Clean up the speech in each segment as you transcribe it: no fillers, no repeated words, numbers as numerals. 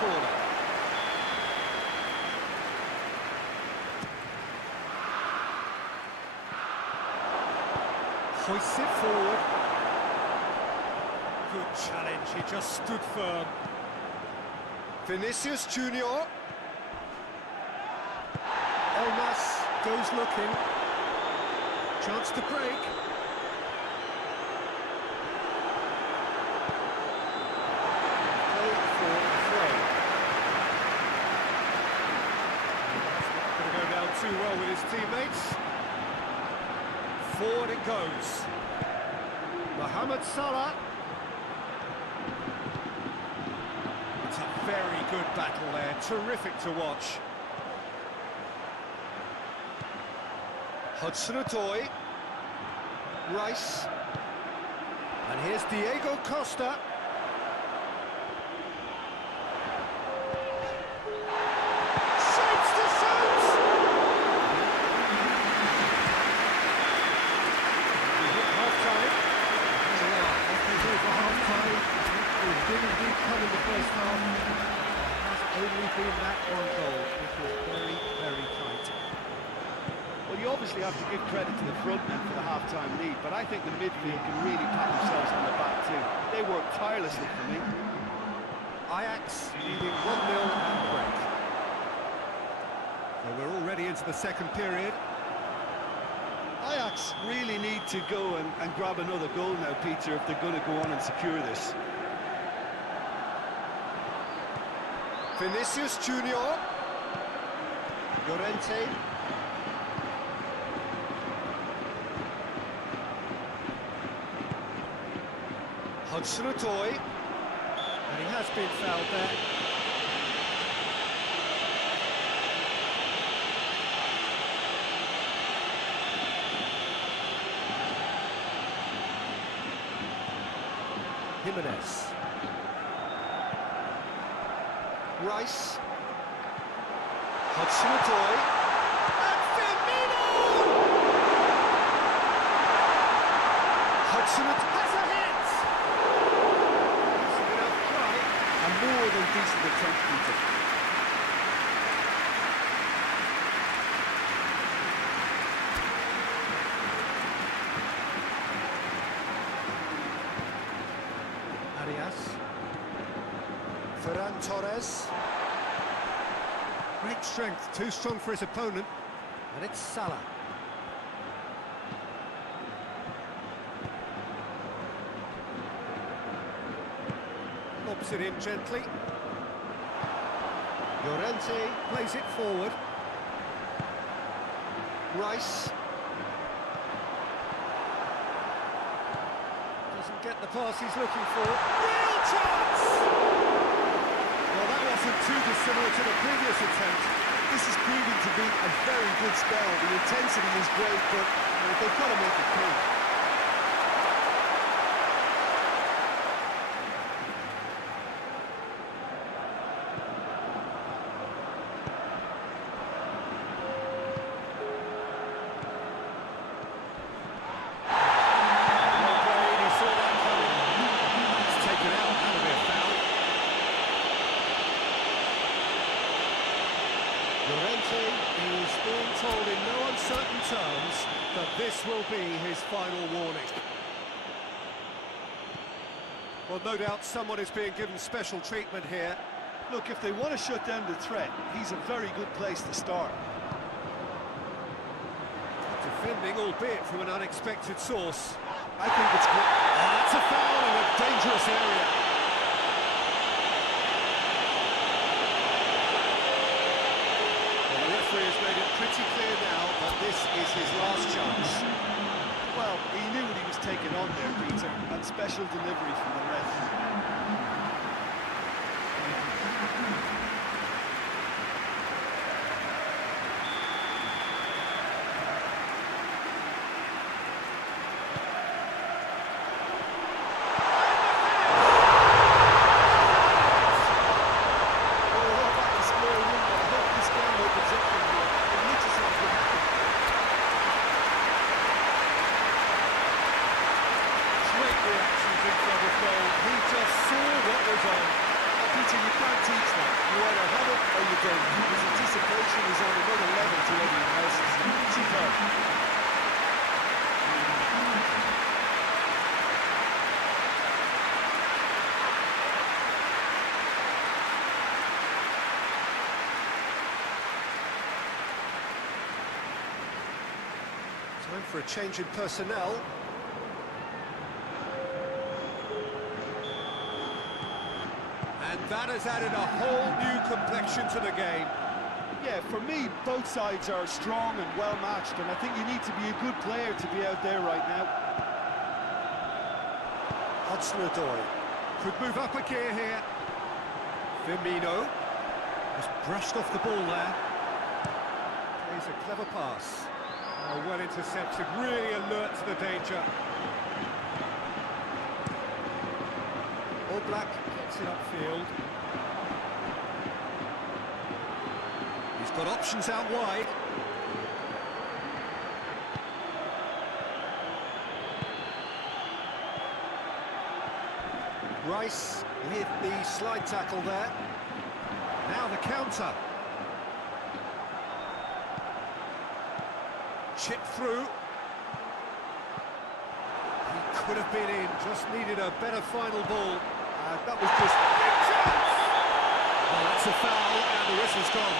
corner. Hoists it forward. Good challenge, he just stood firm. Vinicius Junior. Elmas goes looking. Chance to break. Play for throw. It's not going to go down too well with his teammates. Forward it goes. Mohamed Salah. It's a very good battle there, terrific to watch. Hudson-Odoi. Rice. And here's Diego Costa. Shoots to shoot! Half-time. Over half-time. It really did come in the first half. It has only been that one goal, which was very, very tight. Well, you obviously have to give credit to the front men for the half-time lead, but I think the midfield can really pat themselves on the back too. They work tirelessly for me. Ajax leading 1-0 at the break. So we're already into the second period. Ajax really need to go and grab another goal now, Peter, if they're going to go on and secure this. Vinicius Junior. Llorente. Hudson-Odoi, and he has been fouled there. Jimenez. Rice. Hudson-Odoi. And Firmino! Hudson-Odoi has a hit! A more than decent attempt, Peter. Arias. Ferran Torres. Great strength, too strong for his opponent. And it's Salah. Lobs it in gently. Llorente plays it forward. Rice. Doesn't get the pass he's looking for. Real chance! Well, that wasn't too dissimilar to the previous attempt. This is proving to be a very good spell. The intensity is great, but they've got to make it pay. Llorente is being told in no uncertain terms that this will be his final warning. Well, no doubt someone is being given special treatment here. Look, if they want to shut down the threat, he's a very good place to start. Defending, albeit from an unexpected source. I think it's good. Oh, that's a foul in a dangerous area. The referee has made it pretty clear now that this is his last chance. Well, he knew what he was taking on there, Peter, and special delivery from the ref. Reactions in front of goal. He just saw what game. His anticipation is on another level to everyone else's. Superb. Time for a change in personnel. And that has added a whole new complexion to the game. Yeah, for me, both sides are strong and well-matched, and I think you need to be a good player to be out there right now. Hudson-Odoi could move up a gear here. Firmino has brushed off the ball there. Plays a clever pass. Oh, well intercepted, really alert to the danger. All Black gets it upfield. He's got options out wide. Rice with the slide tackle there. Now the counter. Chip through. He could have been in, just needed a better final ball. That was just a big chance! Well, that's a foul, and the whistle's gone.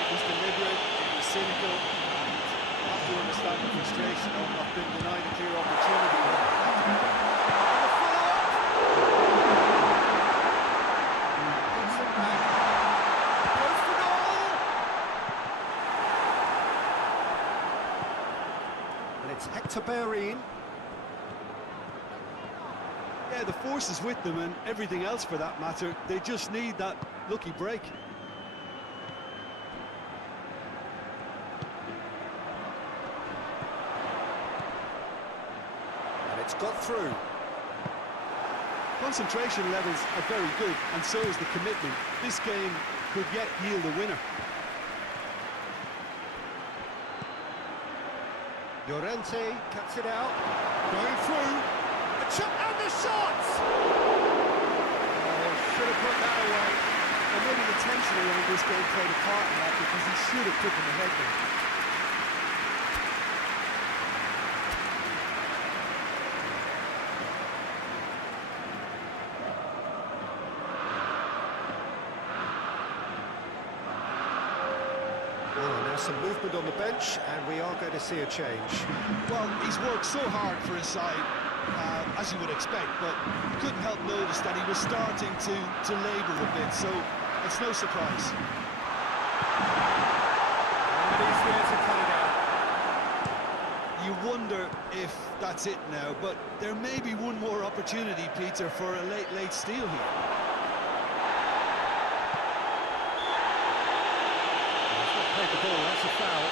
It was deliberate, it was cynical, and you have to understand the frustration of not being denied a clear opportunity. It's Hector Bellerin. Yeah, the force is with them, and everything else for that matter. They just need that lucky break. And it's got through. Concentration levels are very good, and so is the commitment. This game could yet yield a winner. Llorente cuts it out, going through, the shot and the shot! Oh, should have put that away. Well, maybe the tension around this game played a part in that, because he should have put them ahead there. Some movement on the bench, and we are going to see a change. Well, he's worked so hard for his side, as you would expect, but you couldn't help notice that he was starting to labour a bit, so it's no surprise. And he's there to cut it out. You wonder if that's it now, but there may be one more opportunity, Peter, for a late steal here. Played the ball, that's a foul.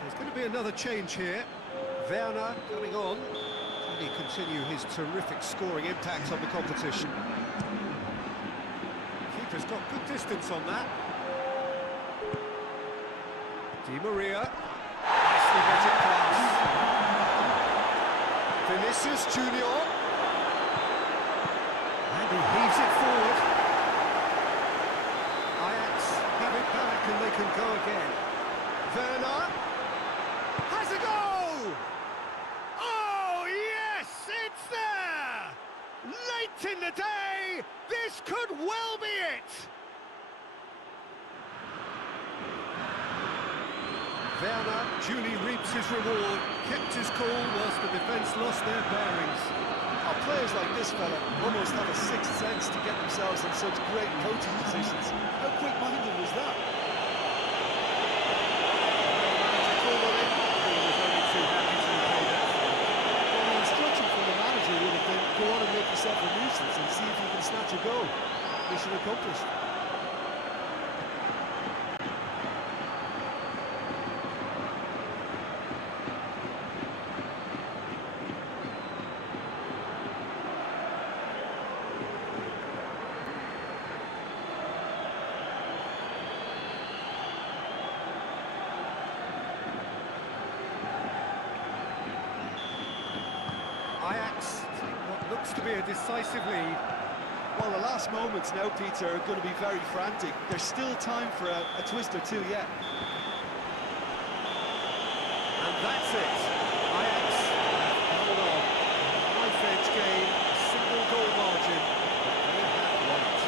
There's going to be another change here. Werner coming on. Can he continue his terrific scoring impact on the competition? Keeper's got good distance on that. Di Maria, nicely vetted pass. Vinicius Junior, and he heaves it forward. Ajax have it back and they can go again. Werner has a go! Oh yes, it's there! Late in the day, this could well be it! Werner duly reaps his reward, kept his cool whilst the defence lost their bearings. Our players like this fella almost have a sixth sense to get themselves in such great coaching positions. How quick-minded was that? Call on him. He was only too happy to repay that. Well, the instruction from the manager would have been, go on and make yourself a nuisance and see if you can snatch a goal. Mission accomplished. Ajax take what looks to be a decisive lead. Well, the last moments now, Peter, are going to be very frantic. There's still time for a twist or two yet. And that's it. Ajax hold on. Knife-edge game, a single goal margin, but they have won it.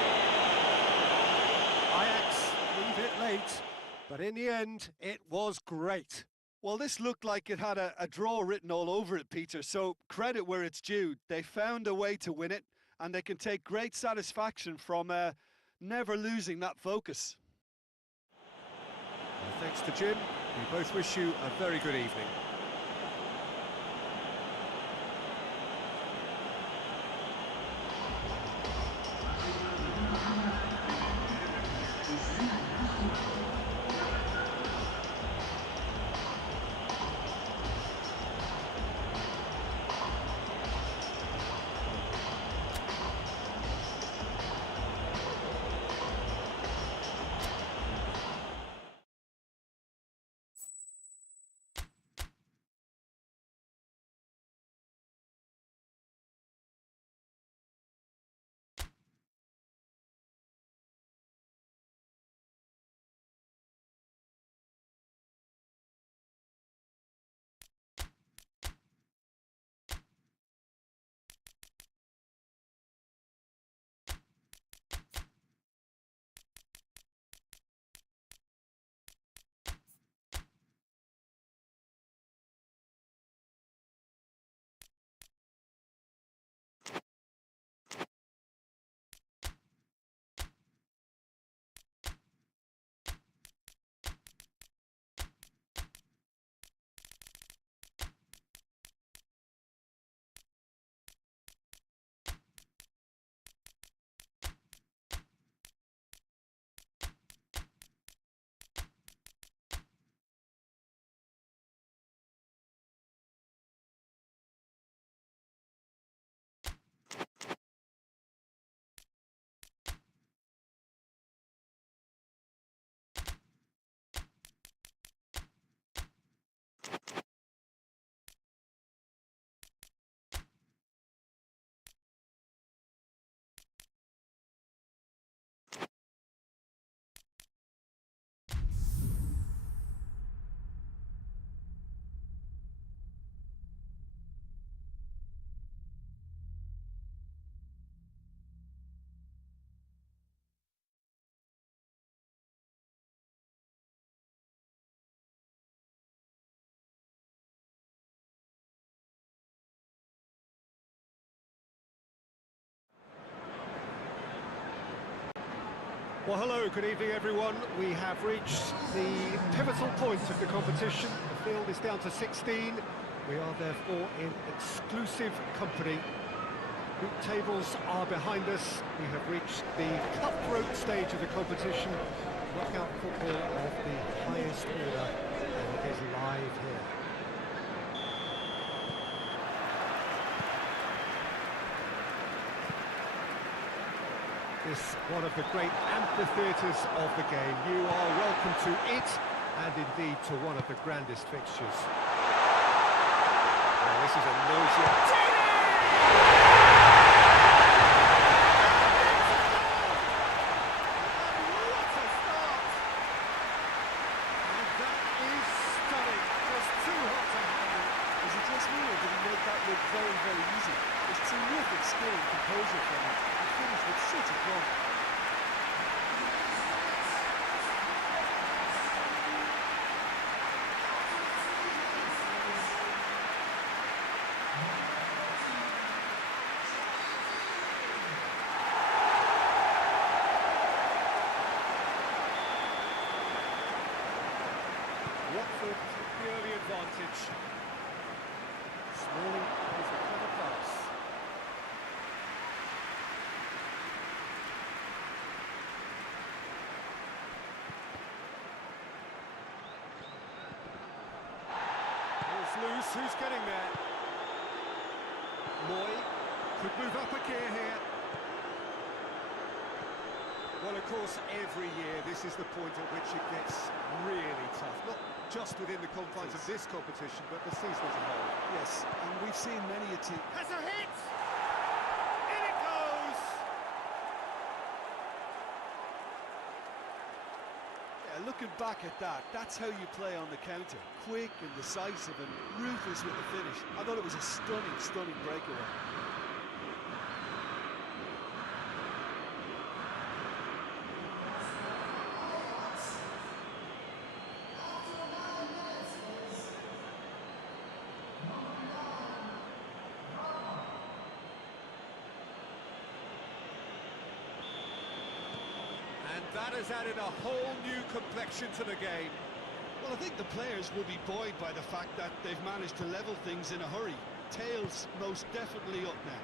Ajax leave it late, but in the end, it was great. Well, this looked like it had a draw written all over it, Peter, so credit where it's due. They found a way to win it, and they can take great satisfaction from never losing that focus. Well, thanks to Jim. We both wish you a very good evening. Well, hello, good evening, everyone. We have reached the pivotal point of the competition. The field is down to 16. We are therefore in exclusive company. Group tables are behind us. We have reached the cutthroat stage of the competition. Knockout football of the highest order, and it is live here. This one of the great amphitheatres of the game. You are welcome to it, and indeed to one of the grandest fixtures. Well, this is a noisy... Very, very easy. There's terrific skill and composure from him. He finished with such a club. Watford took the early advantage. Smalling plays a clever pass. Ball's loose, who's getting there? Moy could move up a gear here. Well, of course, every year this is the point at which it gets really tough. Not just within the confines of this competition, but the season as a whole. Yes, and we've seen many a team. Has a hit! In it goes! Yeah, looking back at that, that's how you play on the counter. Quick and decisive and ruthless with the finish. I thought it was a stunning, stunning breakaway. And that has added a whole new complexion to the game. Well, I think the players will be buoyed by the fact that they've managed to level things in a hurry. Tails most definitely up now.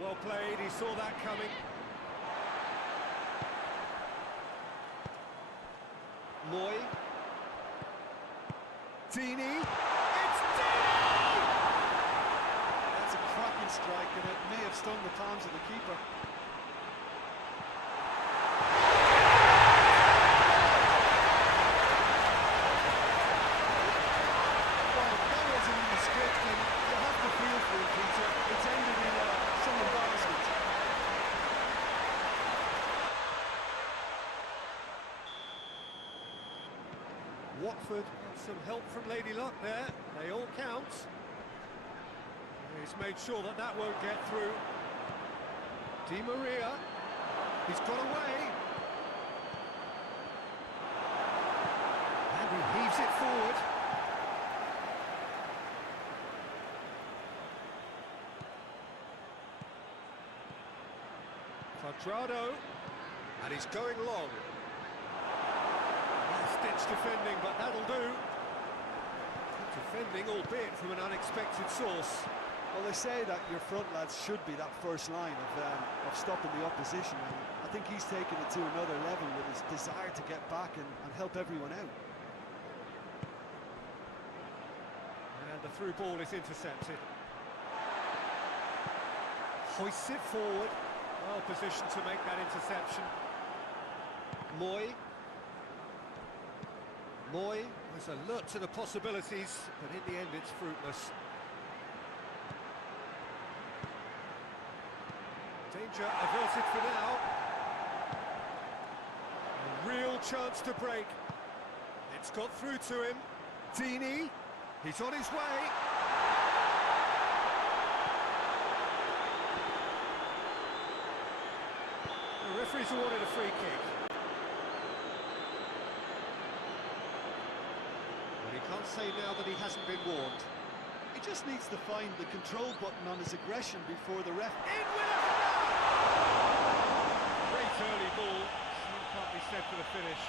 Well played, he saw that coming. Moy. Deeney. It's Deeney! That's a cracking strike, and it may have stung the palms of the keeper. Well, that wasn't in the script, and you have to feel for it, Peter. It's ended in some embarrassment. Watford have some help from Lady Luck there. They all count. He's made sure that that won't get through. Di Maria. He's got away. And he heaves it forward. Quadrado. And he's going long. Last-ditch defending, but that'll do. Defending, albeit from an unexpected source. Well, they say that your front lads should be that first line of stopping the opposition, and I think he's taken it to another level with his desire to get back and help everyone out. And the through ball is intercepted. Hoists it forward. Well positioned to make that interception. Moy. Moy was alert to the possibilities, but in the end it's fruitless. Danger averted for now. A real chance to break. It's got through to him. Deeney, he's on his way. The referee's awarded a free kick. But he can't say now that he hasn't been warned. He just needs to find the control button on his aggression before the ref. In with a great early ball. Can't be said for the finish.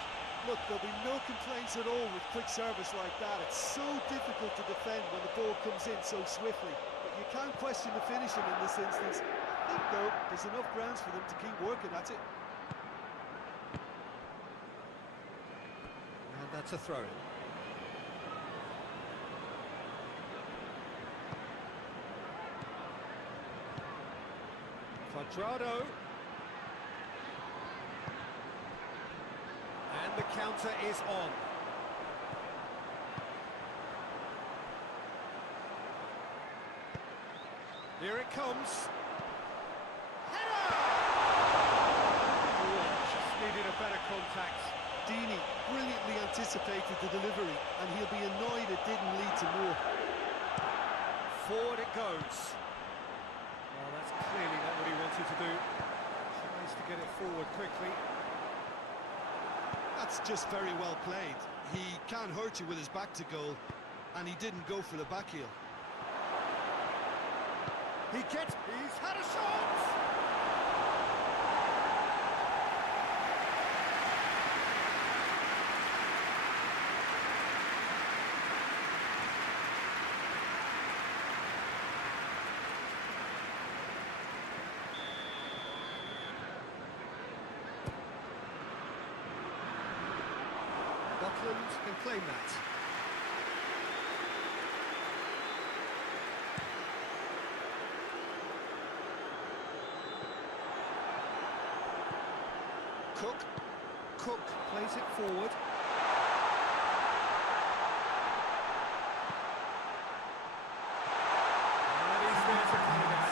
Look, there'll be no complaints at all with quick service like that. It's so difficult to defend when the ball comes in so swiftly. But you can't question the finishing in this instance. I think, though, there's enough grounds for them to keep working at it. And that's a throw-in. Quadrado. And the counter is on. Here it comes. Header! Oh, just needed a better contact. Deeney brilliantly anticipated the delivery, and he'll be annoyed it didn't lead to more. Forward it goes. Well, that's clearly not what he wanted to do. Tries to get it forward quickly. That's just very well played. He can't hurt you with his back to goal, and he didn't go for the back heel. He's had a shot! Buckland can claim that. Cook plays it forward. And he's there to cut it out.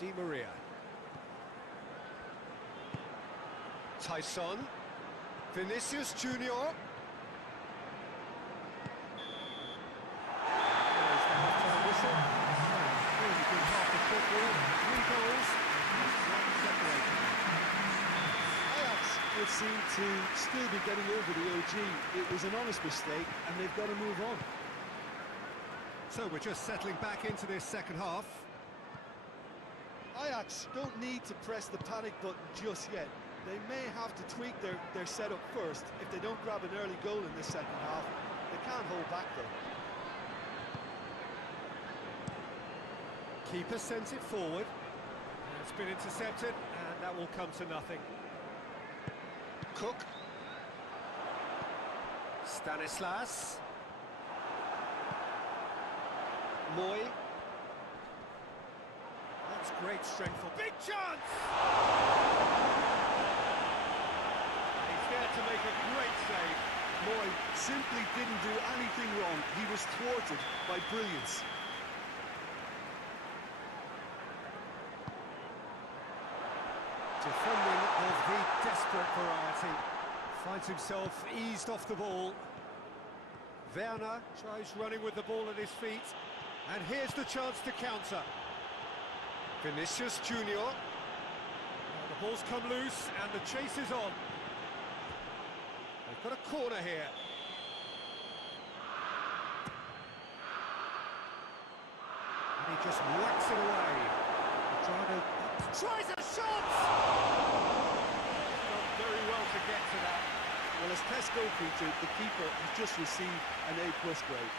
Di Maria. Tyson. Vinicius Junior. There's the half-time whistle. Really good half of football, 3 goals, just one separating them. Ajax will seem to still be getting over the OG. It was an honest mistake, and they've got to move on. So we're just settling back into this second half. Ajax don't need to press the panic button just yet. They may have to tweak their setup first. If they don't grab an early goal in this second half, they can't hold back though. Keeper sends it forward. It's been intercepted, and that will come to nothing. Cook. Stanislas. Moy. That's great strength for big chance! And he's there to make a great save. Moy simply didn't do anything wrong. He was thwarted by brilliance. Defending of the desperate variety. Finds himself eased off the ball. Werner tries running with the ball at his feet. And here's the chance to counter. Vinicius Junior. Now the ball's come loose and the chase is on. They've got a corner here. And he just whacks it away. Tries a shot! Done very well to get to that. Well, as test goalkeeper, the keeper has just received an A+ grade.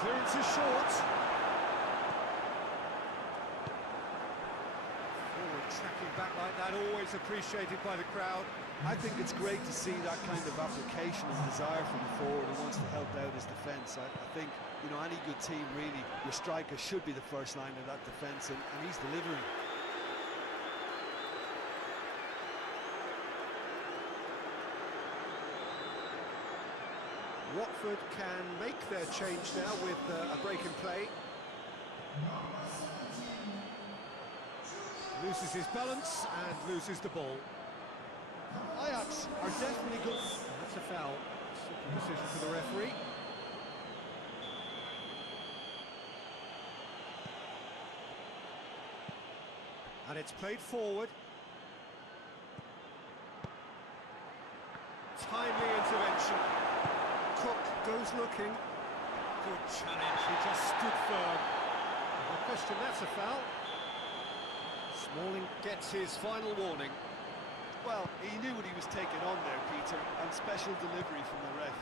Clearance is short. Forward tracking back like that, always appreciated by the crowd. I think it's great to see that kind of application and desire from the forward who wants to help out his defence. I think, you know, any good team really, your striker should be the first line of that defence, and he's delivering. Watford can make their change now with a break in play. Loses his balance and loses the ball. Ajax are definitely good. That's a foul. Simple decision for the referee. And it's played forward. Timely intervention. Cook goes looking. Good challenge, he just stood firm. No question, that's a foul. Smalling gets his final warning. Well, he knew what he was taking on there, Peter, and special delivery from the ref.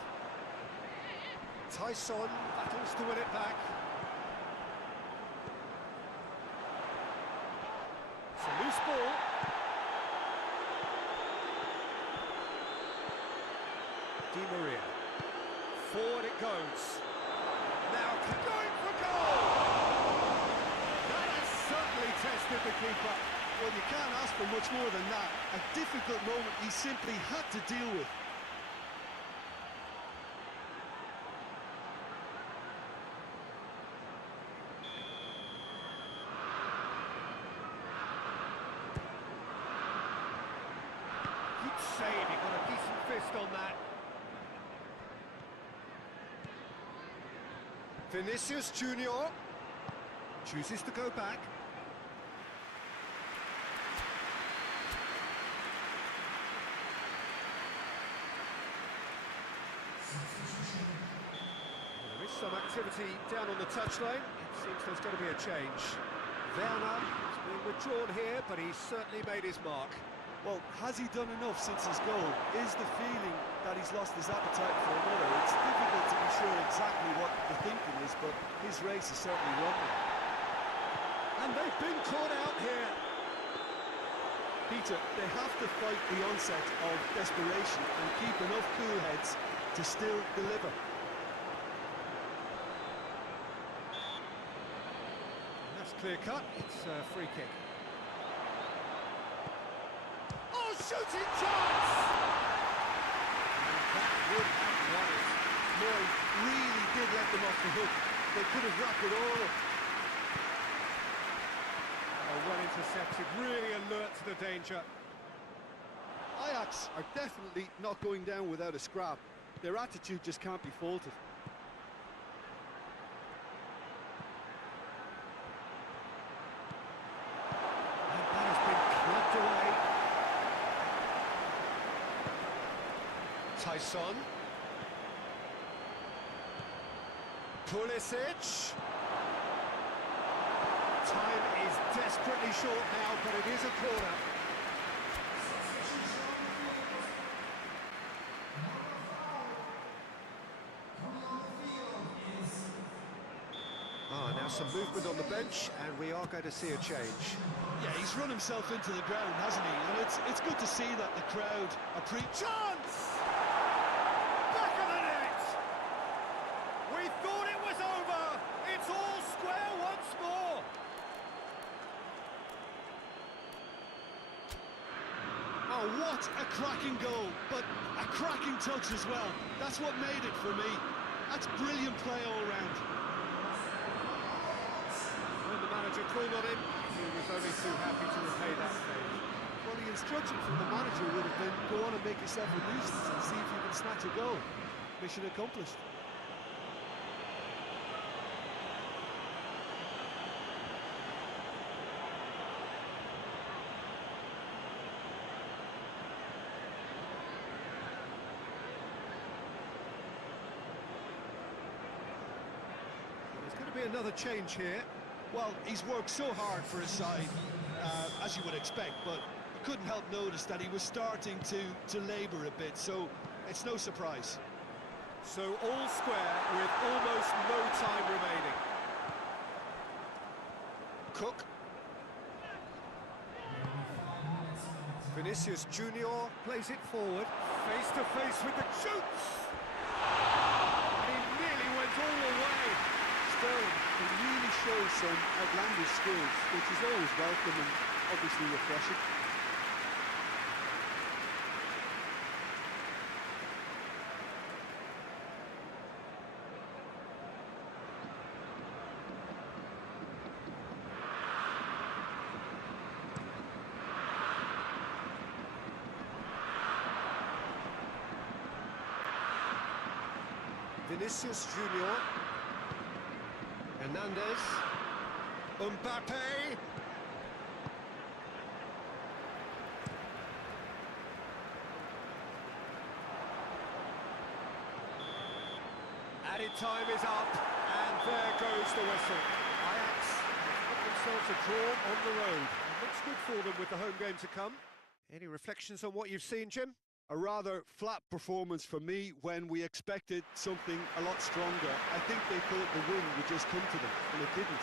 Tyson battles to win it back. It's a loose ball. Di Maria. Forward it goes. Now going for goal! That has certainly tested the keeper. Well, you can't ask for much more than that. A difficult moment he simply had to deal with. Good save, he got a decent fist on that. Vinicius Junior chooses to go back. There is some activity down on the touchline. It seems there's going to be a change. Werner is being withdrawn here, but he's certainly made his mark. Well, has he done enough since his goal? Is the feeling that he's lost his appetite for another? It's difficult to be sure exactly what the thinking is, but his race is certainly run now. And they've been caught out here. Peter, they have to fight the onset of desperation and keep enough cool heads to still deliver. That's clear cut. It's a free kick. Oh, shooting chance! And that would have won it. Moy really did let them off the hook. They could have wrapped it all up. Oh, well intercepted, really alert to the danger. Ajax are definitely not going down without a scrap. Their attitude just can't be faulted. And that has been clubbed away. Tyson. Pulisic. Time is desperately short now, but it is a corner. Now some movement on the bench, and we are going to see a change. Yeah, he's run himself into the ground, hasn't he? And it's good to see that the crowd are Chance! Back of the net! We thought it was over! It's all square once more! Oh, what a cracking goal, but a cracking touch as well. That's what made it for me. That's brilliant play all round. When the manager called on him, he was only too happy to repay that save. Well, the instruction from the manager would have been, go on and make yourself a nuisance and see if you can snatch a goal. Mission accomplished. There's going to be another change here. Well, he's worked so hard for his side, as you would expect, but you couldn't help notice that he was starting to labour a bit, so it's no surprise. So all square with almost no time remaining. Cook. Vinicius Junior plays it forward, face to face with the shoots. And he nearly went all the way. Sterling can really show some outlandish skills, which is always welcome and obviously refreshing. Vinicius Junior. Hernandez. Mbappe. Added time is up, and there goes the whistle. Ajax have put themselves a draw on the road. It looks good for them with the home game to come. Any reflections on what you've seen, Jim? A rather flat performance for me when we expected something a lot stronger. I think they thought the win would just come to them, and it didn't.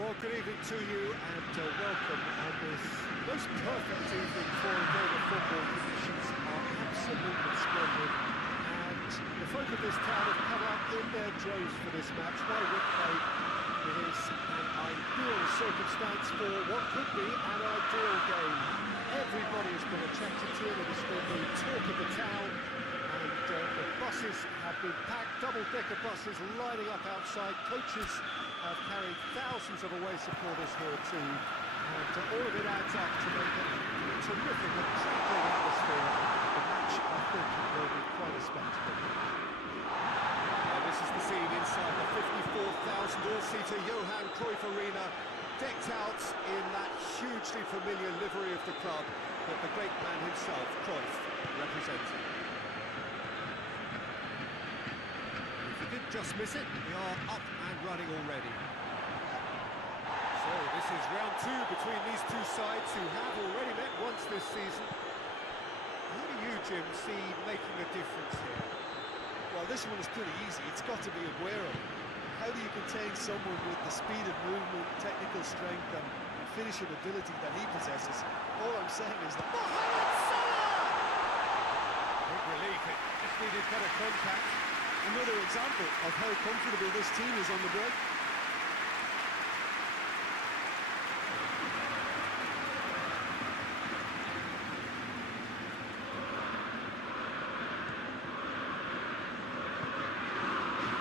Well, good evening to you and welcome on this most perfect evening for a game of football. Conditions are absolutely splendid and the folk of this town have come out in their droves for this match. Why would they? It is an ideal circumstance for what could be an ideal game. Everybody has been attracted to it. It has been the talk of the town. And the buses have been packed, double-decker buses lining up outside. Coaches have carried thousands of away supporters here too. And all of it adds up to make it a terrific and tranquil atmosphere. The match, I think, will be quite a spectacle. This is the scene inside the 54,000 all-seater Johan Cruyff Arena, decked out in that hugely familiar livery of the club that the great man himself, Cruyff, represented. Just miss it, we are up and running already. So this is round two between these two sides who have already met once this season. How do you, Jim, see making a difference here? Well, this one is pretty easy. It's got to be Aguero. How do you contain someone with the speed of movement, technical strength and finishing ability that he possesses? All I'm saying is that... Mohamed Salah! Big relief, it just needed better contact. Another example of how comfortable this team is on the break.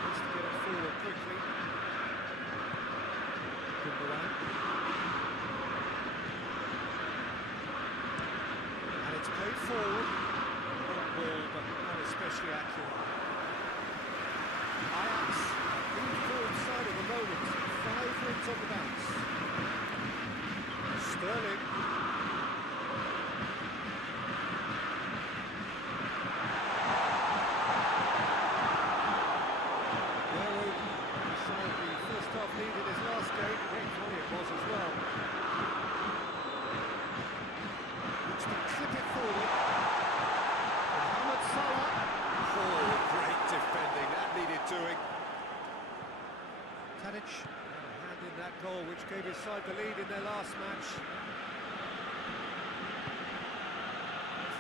Needs to get it forward quickly. And it's played forward. Ball, but not especially accurate. Ajax, in forward side at the moment, 5 wins on the bounce. Sterling. Aguero, beside the first half lead in his last game, great volley it was as well. Looks to slip it forward. Mohamed Salah. Oh, great defending, that needed doing. Tadic had a hand in that goal which gave his side the lead in their last match.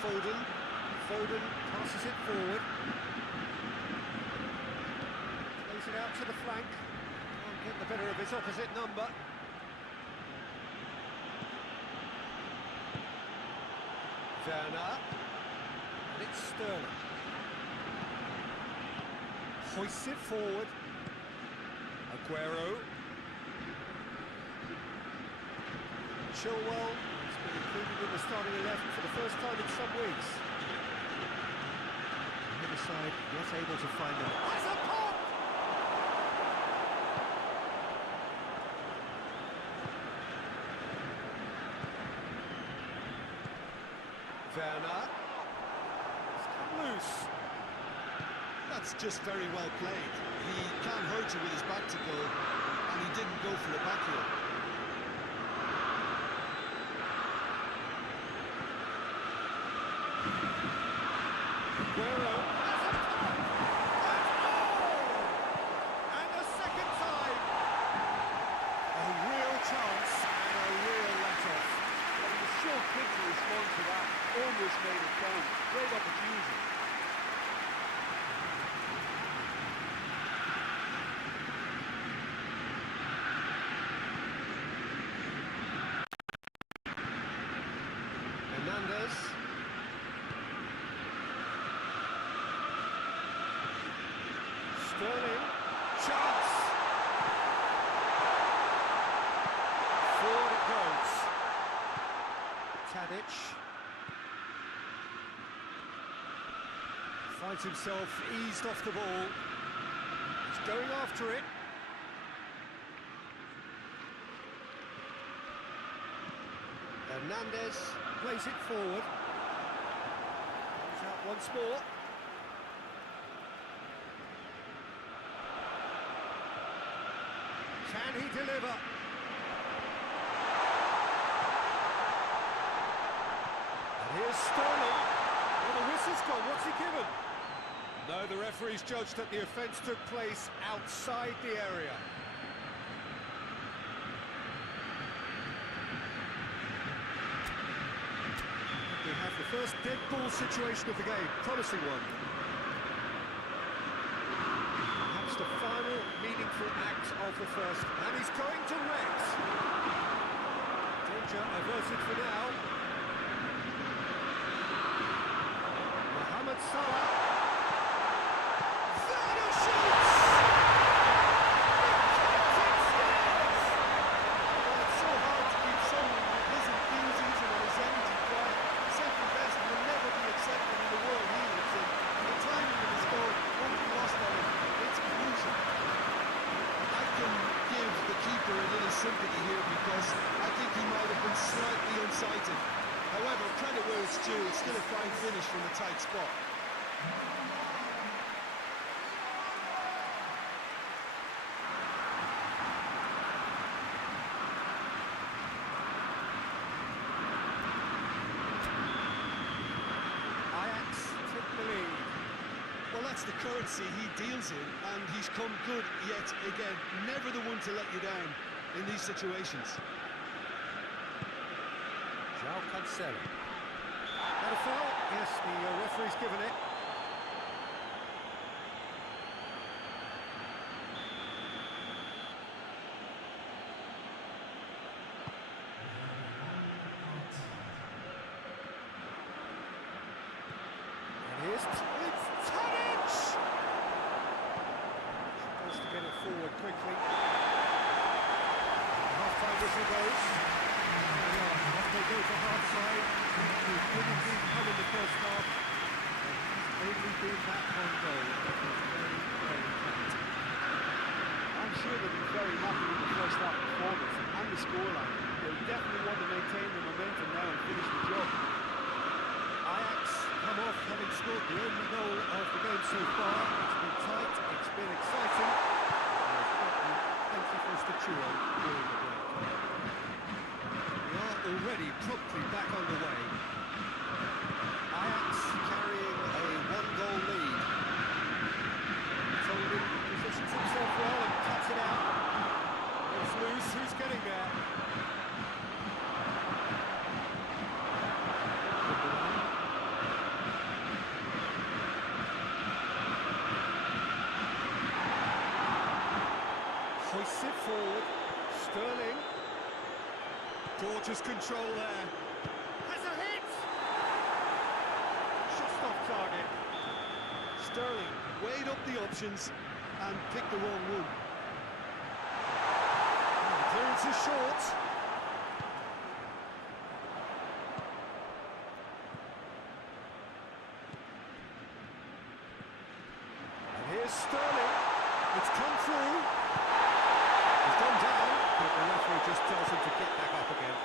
Foden passes it forward. Plays it out to the flank. Can't get the better of his opposite number. Werner. And it's Sterling. Hoists it forward. Aguero. Chilwell has been included in the starting 11 for the first time in some weeks. The other side was able to find him. Has a pop! Werner. It's come loose. That's just very well played. He can't hurt you with his back to goal, and he didn't go for the back heel. Aguero has a pop! And a second time! A real chance and a real let-off. He was so quick to respond to that, almost made it count. Great opportunity. Hernandez. Sterling. Chance! Forward it goes. Tadic. Finds himself eased off the ball. He's going after it. Hernandez plays it forward. Goes out once more. Can he deliver? And here's Sterling. Well, the whistle's gone. What's he given? No, the referee's judged that the offence took place outside the area. First dead ball situation of the game, promising one. Perhaps the final meaningful act of the first, and he's going direct. Danger averted for now. Mohamed Salah. Werner shoots! It's so hard to keep someone with his enthusiasm and his energy quiet. Second best will never be accepted in the world he lives in. And the timing of his goal won't be lost on him. It's crucial. I can give the keeper a little sympathy here because I think he might have been slightly unsighted. However, credit where it's due, it's still a fine finish from a tight spot. Ajax took the lead. Well, that's the currency he deals in, and he's come good yet again. Never the one to let you down in these situations. João Cancelo. That a foul? Yes, the referee's given it. And here's it's Tadic! Supposed to get it forward quickly. Half-time whistle goes. Off they go for half-time. It good indeed come in the first half. And he's only been that one goal. That was very, very tight. I'm sure they'll be very happy with the first half performance and the scoreline. They'll definitely want to maintain the momentum now and finish the job. Ajax come off having scored the only goal of the game so far. It's been tight, it's been exciting. There's plenty for us to chew on during the break. We are already promptly back underway. Ajax carrying a one-goal lead. Folding positions himself well and cuts it out. It's loose, who's getting there? Hoists it forward. Sterling. Gorgeous control there. Has a hit! Just off target. Sterling weighed up the options and picked the wrong one. Clearance is short. And here's Sterling. It's come through. He's gone down, but the referee just tells him to get back up again.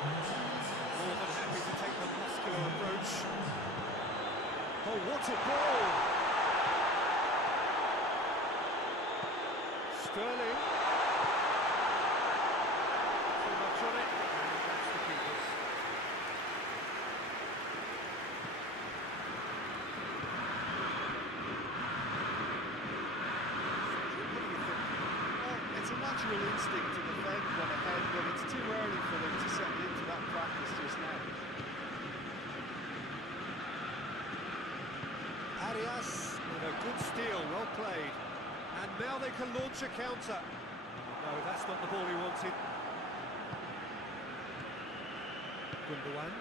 More than happy to take the muscular approach. Oh, what a goal! Sterling. Too much on it. And that's the keepers. What do you think? Well, it's a natural instinct to defend when ahead, but it's too early for them to settle into that practice just now. Arias with a good steal, well played. And now they can launch a counter. No, that's not the ball he wanted. Gundogan.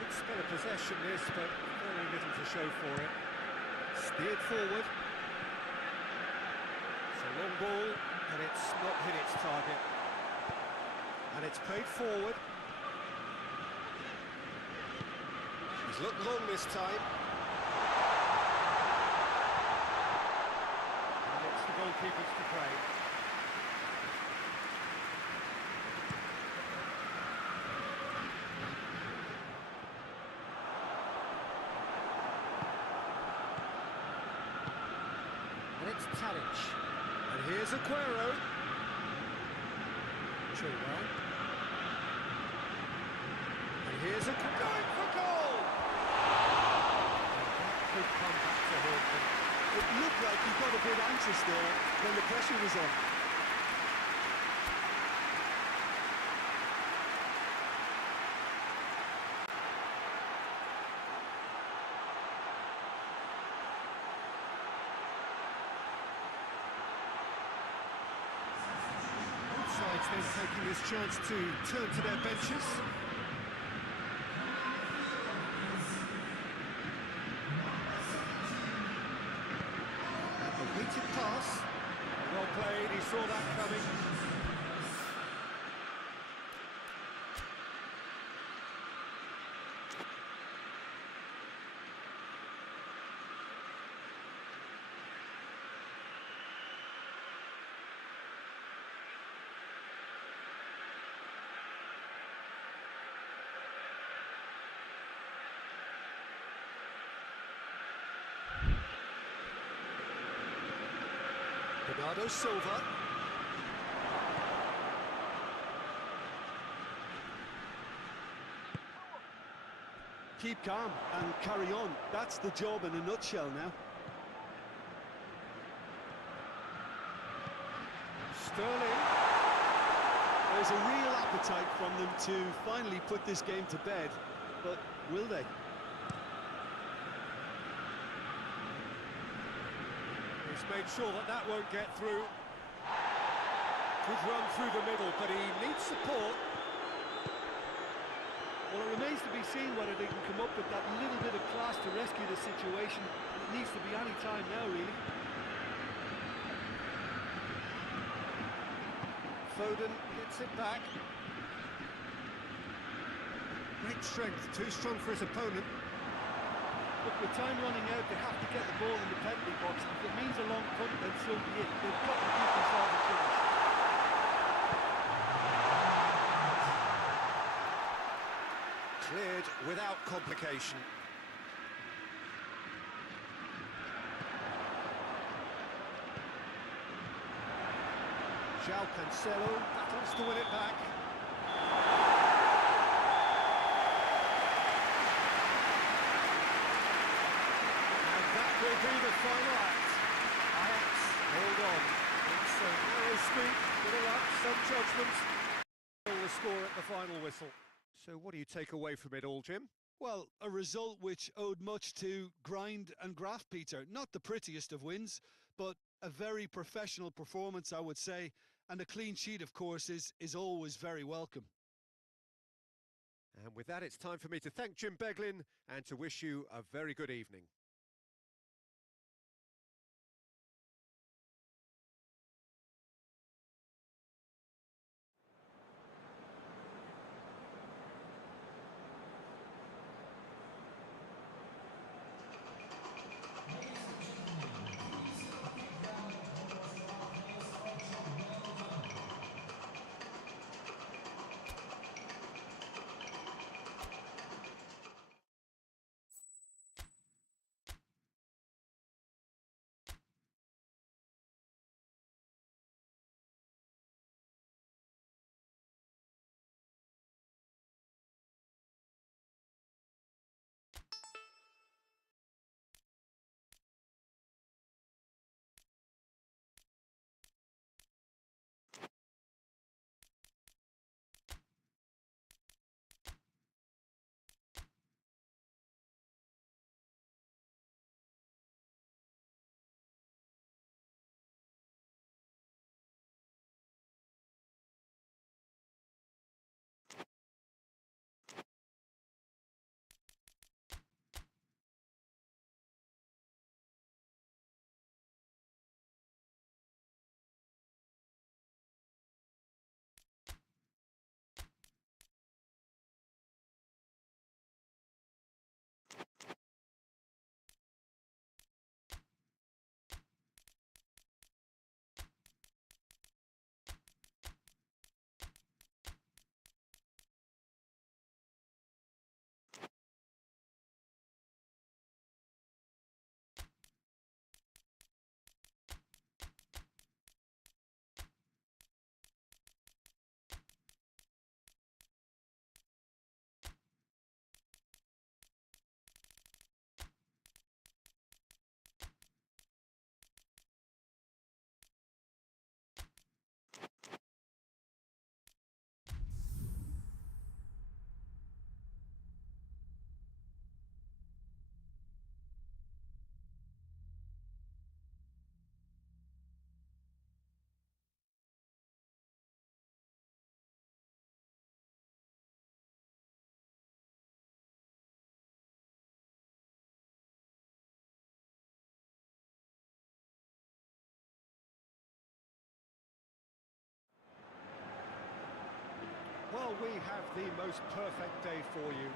Good spell of possession this, but very little to show for it. Steered forward. It's a long ball, and it's not hit its target. And it's played forward. He's looked long this time. And it's the goalkeepers to play. And it's Tadic. And here's Aguero. Chilwell. And here's a going for goal! That could come back to haunt them. It looked like he got a bit anxious there when the pressure was on. then taking this chance to turn to their benches. And the weighted pass. Well played, he saw that coming. Bernardo Silva. Keep calm and carry on. That's the job in a nutshell now. Sterling. There's a real appetite from them to finally put this game to bed, but will they? He's made sure that that won't get through. Good run through the middle, but he needs support. Well, it remains to be seen whether they can come up with that little bit of class to rescue the situation, and it needs to be any time now, really. Foden gets it back. Great strength, too strong for his opponent. Look, with time running out, they have to get the ball in the penalty box. If it means a long punt, then so be it. They've got to keep themselves a finish. Cleared without complication. João Cancelo battles to win it back. And that will be the final act. Ajax hold on. It's a narrow squeak, bit of luck, some judgment. The score at the final whistle. So what do you take away from it all, Jim? Well, a result which owed much to grind and graft, Peter. Not the prettiest of wins, but a very professional performance, I would say. And a clean sheet, of course, is always very welcome. And with that, it's time for me to thank Jim Beglin and to wish you a very good evening. Well, we have the most perfect day for you.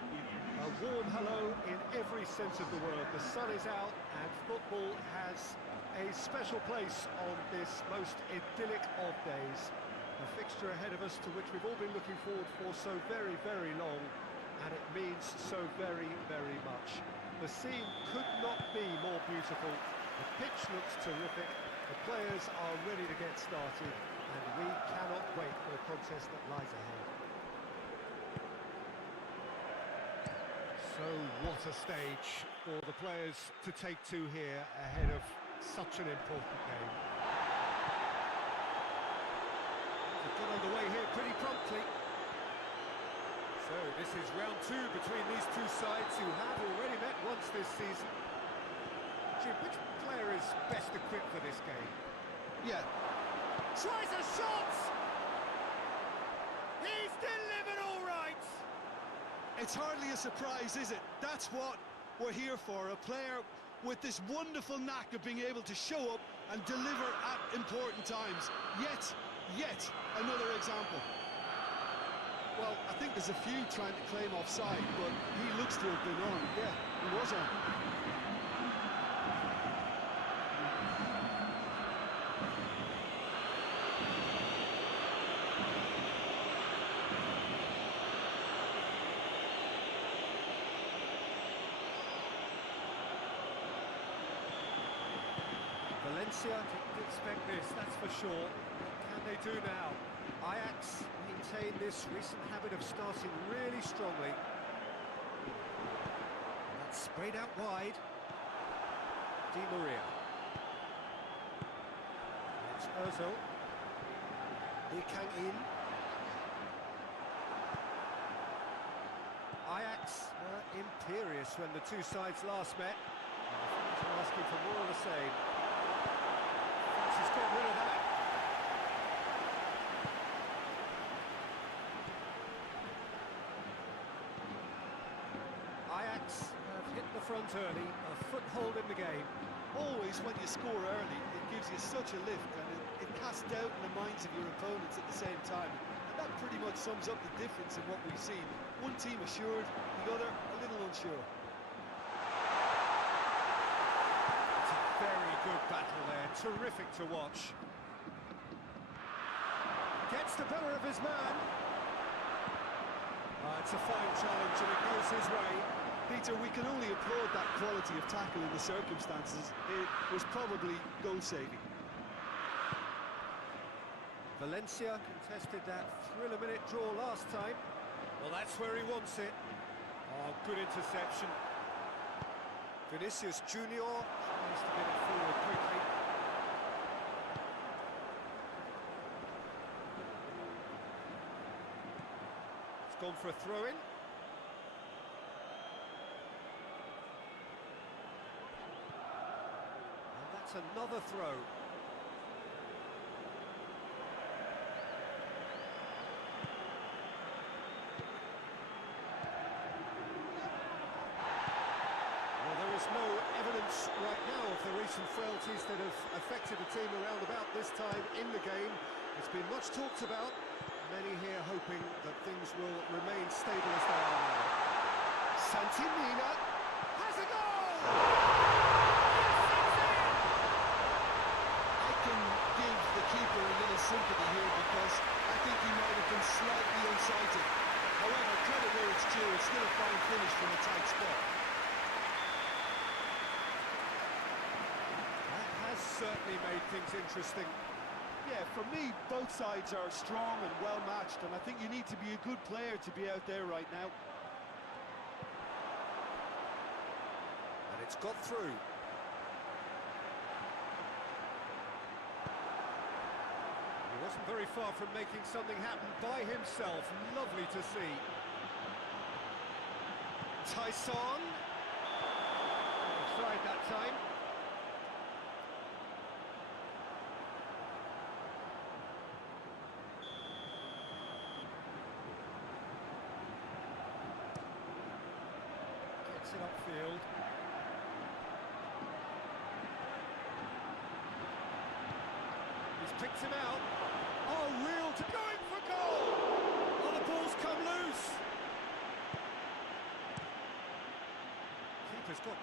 A warm hello in every sense of the word. The sun is out and football has a special place on this most idyllic of days. A fixture ahead of us to which we've all been looking forward for so very, very long, and it means so very, very much. The scene could not be more beautiful. The pitch looks terrific. The players are ready to get started, and we cannot wait for the contest that lies ahead. So what a stage for the players to take to here ahead of such an important game. They've got underway here pretty promptly. So this is round two between these two sides who have already met once this season. Jim, which player is best equipped for this game? Yeah. Tries a shot! He's delivered all right! It's hardly a surprise, is it? That's what we're here for, a player with this wonderful knack of being able to show up and deliver at important times. Yet another example. Well, I think there's a few trying to claim offside, but he looks to have been on. Yeah, he was on. Valencia didn't expect this, that's for sure. What can they do now? Ajax maintain this recent habit of starting really strongly. That's sprayed out wide. Di Maria. It's Ozil. He came in. Ajax were imperious when the two sides last met. And the fans are asking for more of the same. He's got rid of that. Ajax have hit the front early, a foothold in the game. Always when you score early, it gives you such a lift, and it casts doubt in the minds of your opponents at the same time. And that pretty much sums up the difference in what we've seen. One team assured, the other a little unsure. It's a very good battle there, terrific to watch. Gets the better of his man. It's a fine challenge and it goes his way. Peter, we can only applaud that quality of tackle in the circumstances. It was probably goal-saving. Valencia contested that thriller-minute draw last time. Well, that's where he wants it. Oh, good interception. Vinicius Junior tries to get it forward quickly. It's gone for a throw-in. And that's another throw. No evidence right now of the recent frailties that have affected the team around about this time in the game. It's been much talked about, many here hoping that things will remain stable as they are now. Santimina has a goal! I can give the keeper a little sympathy here because I think he might have been slightly unsighted. However, credit where it's due, it's still a fine finish from a tight spot. Certainly made things interesting. Yeah, for me, both sides are strong and well-matched, and I think you need to be a good player to be out there right now. And it's got through. He wasn't very far from making something happen by himself. Lovely to see. Tyson. Offside that time. Gets it upfield. He's picked him out. Oh, real to going for goal! Oh, the ball's come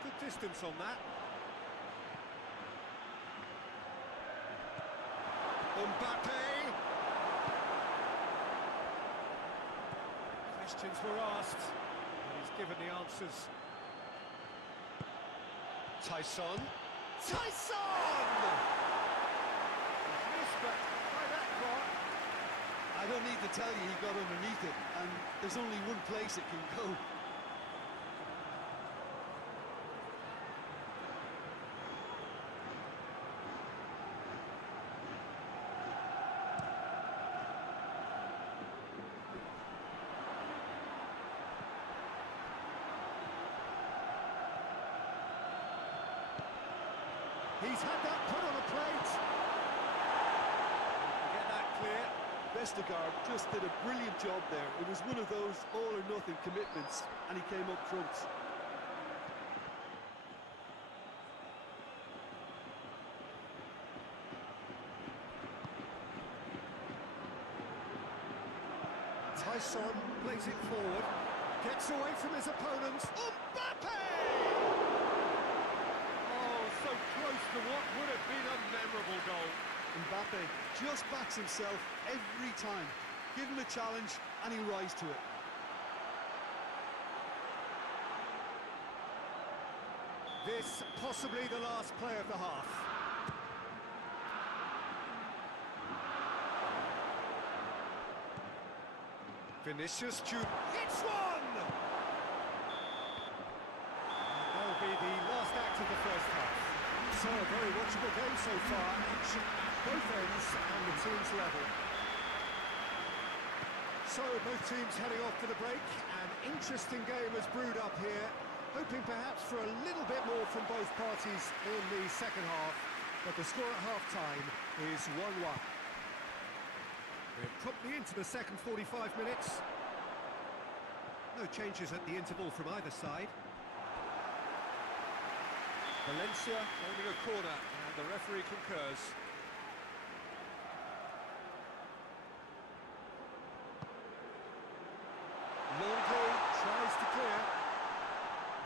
Good distance on that. Mbappe! Questions were asked, and he's given the answers. Tyson! Tyson! Missed, but by that far. I don't need to tell you he got underneath it, and there's only one place it can go. He's had that put on a plate. Get that clear. Vestergaard just did a brilliant job there. It was one of those all-or-nothing commitments, and he came up trumps. Tyson plays it forward, gets away from his opponent. Mbappe! Oh, so close to what would have been a memorable goal. Mbappe just backs himself every time. Give him a challenge, and he'll rise to it. This possibly the last play of the half. Vinicius Junior hits one! That'll be the last act of the first half. So, a very watchable game so far. Action at both ends and the team's level. So, both teams heading off for the break. An interesting game has brewed up here. Hoping perhaps for a little bit more from both parties in the second half. But the score at half-time is 1-1. We're promptly into the second 45 minutes. No changes at the interval from either side. Valencia aiming a corner, and the referee concurs. Longley tries to clear.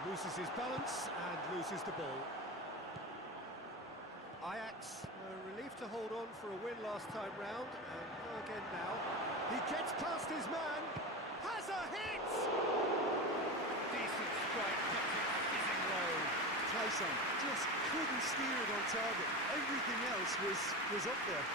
Loses his balance and loses the ball. Ajax were relieved to hold on for a win last time round, and go again now. He gets past his man, has a hit! Decent strike, kept it fizzing low. Tyson just couldn't steer it on target. Everything else was up there.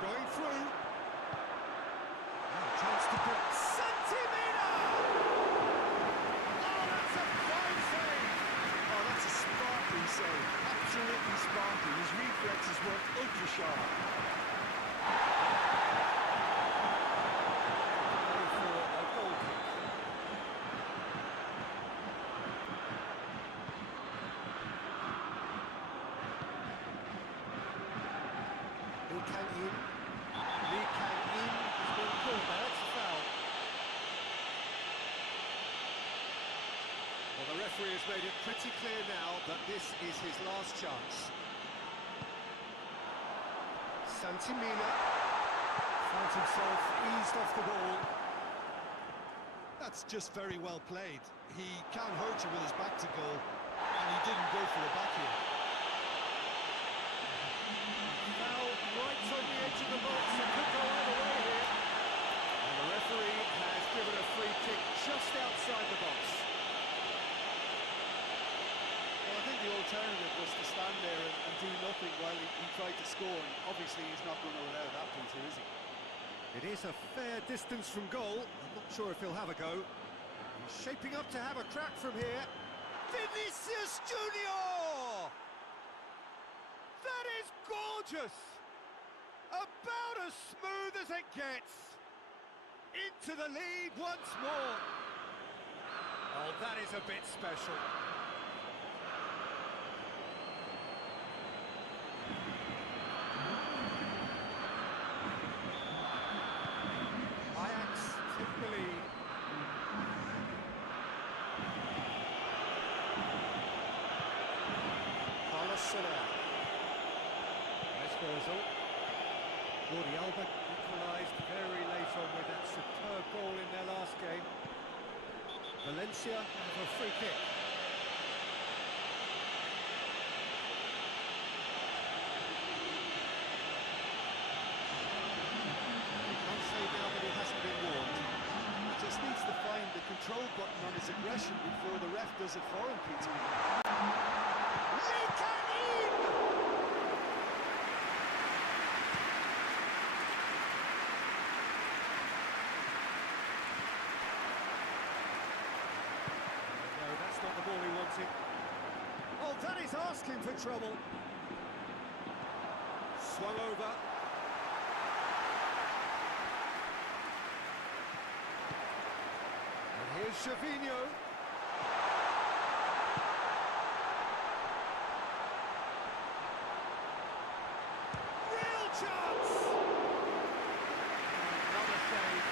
Going through. Now, chance to put Santimina! Oh, that's a fine save! Oh, that's a sparkling save. Absolutely sparkling. His reflexes were ultra sharp. Going for a goal kick. Lee Kang-in. Lee Kang-in has been called there. That's a foul. Well, the referee has made it pretty clear now that this is his last chance. Santimina finds himself eased off the ball. That's just very well played. He can't hurt you with his back to goal, and he didn't go for the back here. Foul right on the edge of the box. It could go either way here. And the referee has given a free kick just outside the box. Well, I think the alternative was to stand there and do nothing while he tried to score. And obviously, he's not going to allow that, Peter, is he? It is a fair distance from goal. I'm not sure if he'll have a go. He's shaping up to have a crack from here. Vinicius Junior! That is gorgeous! About as smooth as it gets. Into the lead once more. Oh, that is a bit special. disposal. Jordi Alba equalised very late on with that superb goal in their last game. Valencia have a free kick. Can't say now that he hasn't been warned. He just needs to find the control button on his aggression before the ref does it for him, Peter. No, that's not the ball he wanted. Oh, that is asking for trouble. Swung over. And here's Gervinho. Real chance! What a save.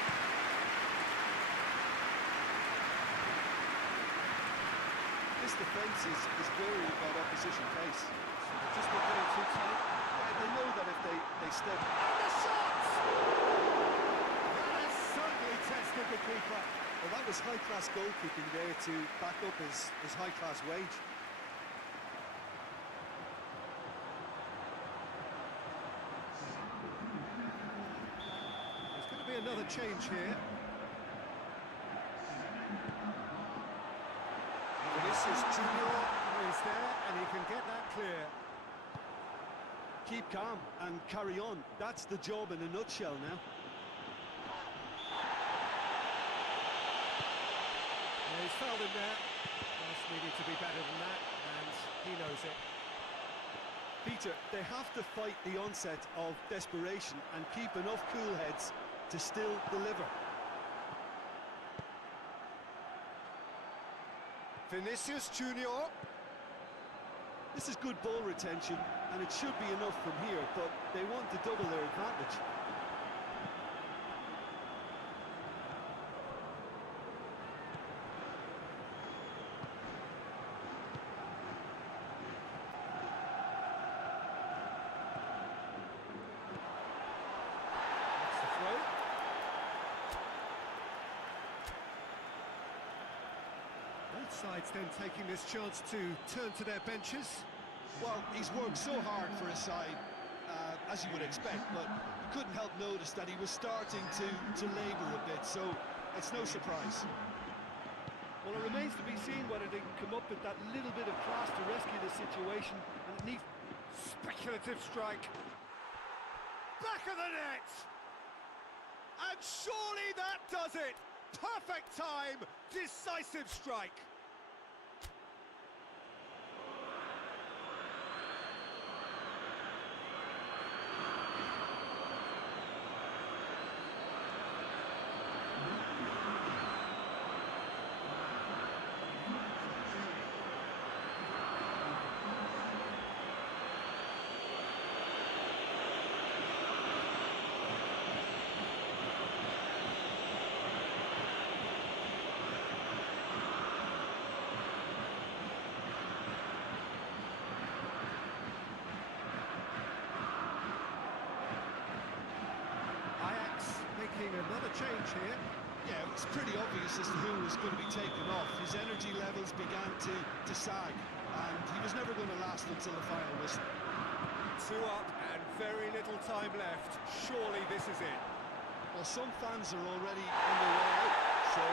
This defence is wary about opposition pace. So they've just been getting too tight. They know that if they step... And the shot! That has certainly tested the keeper. Well, that was high-class goalkeeping there to back up his high-class wage. There's going to be another change here. Vinicius Junior is there and he can get that clear. Keep calm and carry on. That's the job in a nutshell now. Yeah, he's fouled him there. Just needed to be better than that, and he knows it. Peter, they have to fight the onset of desperation and keep enough cool heads to still deliver. Vinicius Junior. This is good ball retention, and it should be enough from here, but they want to double their advantage. That's the throw. Both sides then taking this chance to turn to their benches. Well, he's worked so hard for his side, as you would expect, but you couldn't help notice that he was starting to labour a bit, so it's no surprise. Well, it remains to be seen whether they can come up with that little bit of class to rescue the situation, and it needs... Speculative strike. Back of the net! And surely that does it! Perfect time, decisive strike. Another change here. Yeah, it was pretty obvious as to who was going to be taken off. His energy levels began to sag, and he was never going to last until the final whistle. 2 up and very little time left. Surely this is it. Well, some fans are already on their way out, so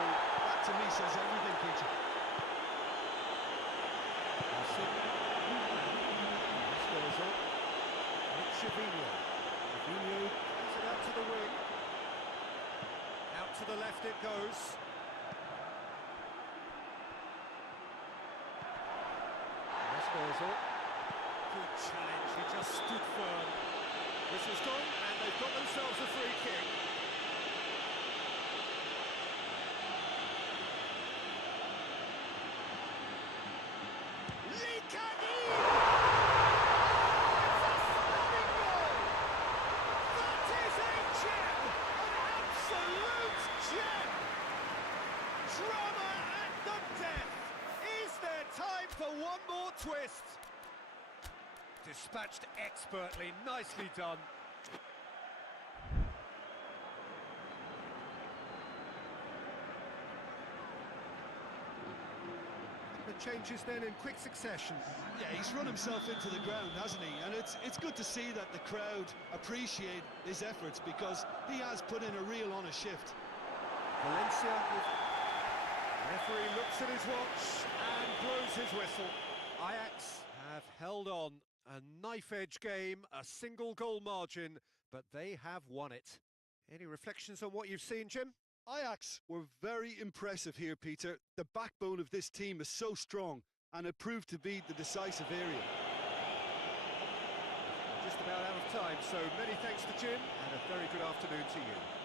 that to me says everything, Peter. Disposal. It's Gervinho. Gervinho plays it out to the wing. Out to the left it goes. Disposal. Good challenge, he just stood firm. This is gone, and they've got themselves a free kick. For one more twist. Dispatched expertly, nicely done. The changes then in quick succession. Yeah, he's run himself into the ground, hasn't he? And it's good to see that the crowd appreciate his efforts because he has put in a real honest shift. Valencia with Referee looks at his watch and blows his whistle. Ajax have held on. A knife-edge game, a single goal margin, but they have won it. Any reflections on what you've seen, Jim? Ajax were very impressive here, Peter. The backbone of this team is so strong, and it proved to be the decisive area. Just about out of time, so many thanks to Jim, and a very good afternoon to you.